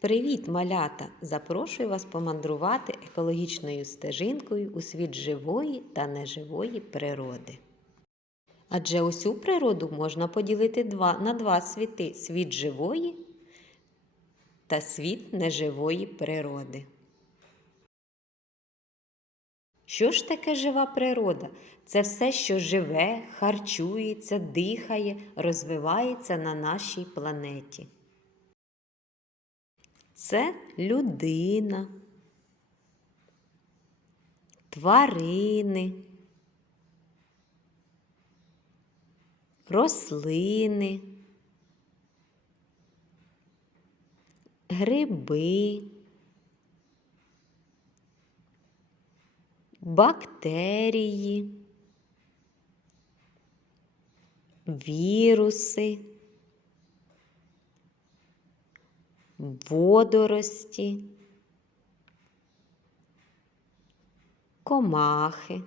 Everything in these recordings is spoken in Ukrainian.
Привіт, малята! Запрошую вас помандрувати екологічною стежинкою у світ живої та неживої природи. Адже усю природу можна поділити два, на два світи світ живої та світ неживої природи. Що ж таке жива природа? Це все, що живе, харчується, дихає, розвивається на нашій планеті. Це людина, тварини, рослини, гриби, бактерії, віруси. Водорості, комахи.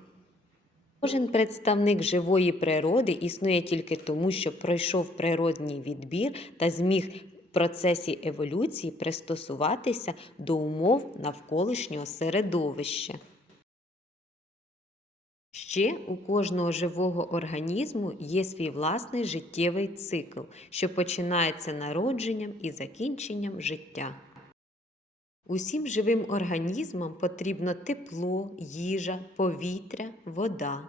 Кожен представник живої природи існує тільки тому, що пройшов природній відбір та зміг в процесі еволюції пристосуватися до умов навколишнього середовища. Ще у кожного живого організму є свій власний життєвий цикл, що починається народженням і закінченням життя. Усім живим організмам потрібно тепло, їжа, повітря, вода.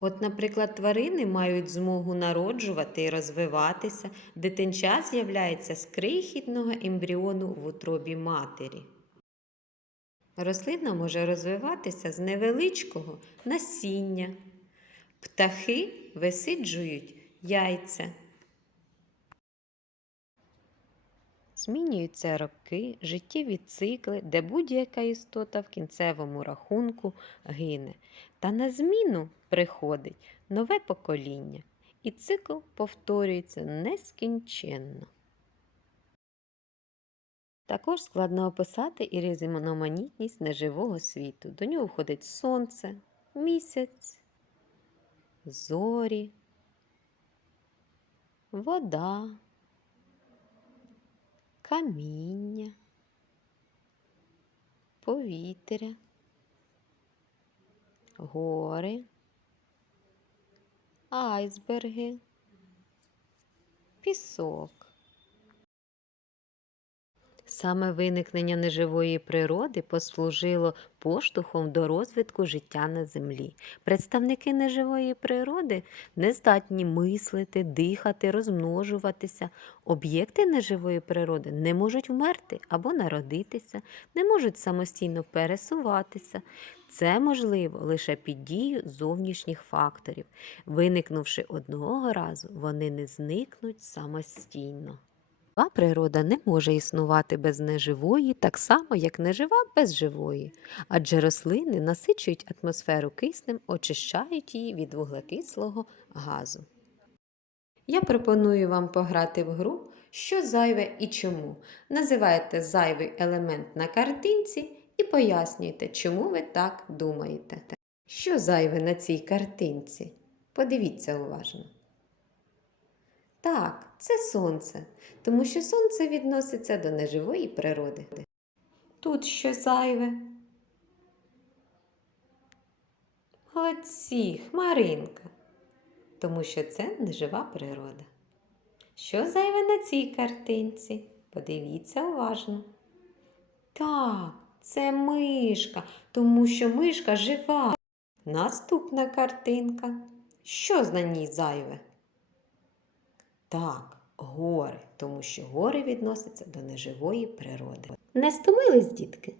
От, наприклад, тварини мають змогу народжувати і розвиватися, дитинча з'являється з крихітного ембріону в утробі матері. Рослина може розвиватися з невеличкого насіння. Птахи висиджують яйця. Змінюються роки, життєві цикли, де будь-яка істота в кінцевому рахунку гине. Та на зміну приходить нове покоління, і цикл повторюється нескінченно. Також складно описати і різноманітність неживого світу. До нього входить сонце, місяць, зорі, вода, каміння, повітря, гори, айсберги, пісок. Саме виникнення неживої природи послужило поштовхом до розвитку життя на землі. Представники неживої природи не здатні мислити, дихати, розмножуватися. Об'єкти неживої природи не можуть вмерти або народитися, не можуть самостійно пересуватися. Це можливо лише під дією зовнішніх факторів. Виникнувши одного разу, вони не зникнуть самостійно. Жива природа не може існувати без неживої, так само, як нежива без живої, адже рослини насичують атмосферу киснем, очищають її від вуглекислого газу. Я пропоную вам пограти в гру, що зайве і чому. Називайте зайвий елемент на картинці і пояснюйте, чому ви так думаєте. Що зайве на цій картинці? Подивіться уважно. Так, це сонце, тому що сонце відноситься до неживої природи. Тут що зайве? Молодці, хмаринка, тому що це нежива природа. Що зайве на цій картинці? Подивіться уважно. Так, це мишка, тому що мишка жива. Наступна картинка. Що на ній зайве? Так, гори, тому що гори відносяться до неживої природи. Не стомились, дітки?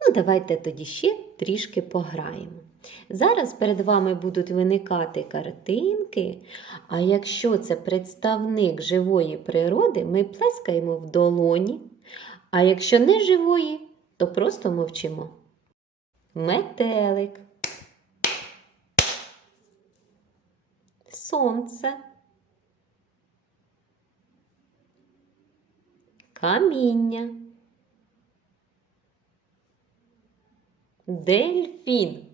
Ну, давайте тоді ще трішки пограємо. Зараз перед вами будуть виникати картинки, а якщо це представник живої природи, ми плескаємо в долоні, а якщо не живої, то просто мовчимо. Метелик. Сонце. Каміння. Дельфін.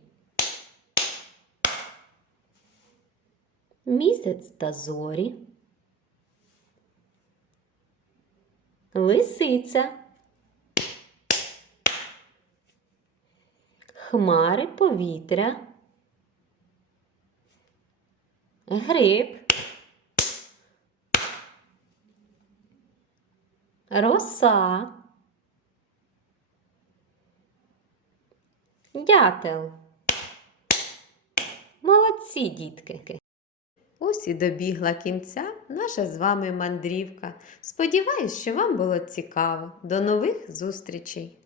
Місяць та зорі. лисиця, хмари повітря, гриб, роса, дятел. Молодці, дітки! Ось і добігла кінця наша з вами мандрівка. Сподіваюсь, що вам було цікаво. До нових зустрічей!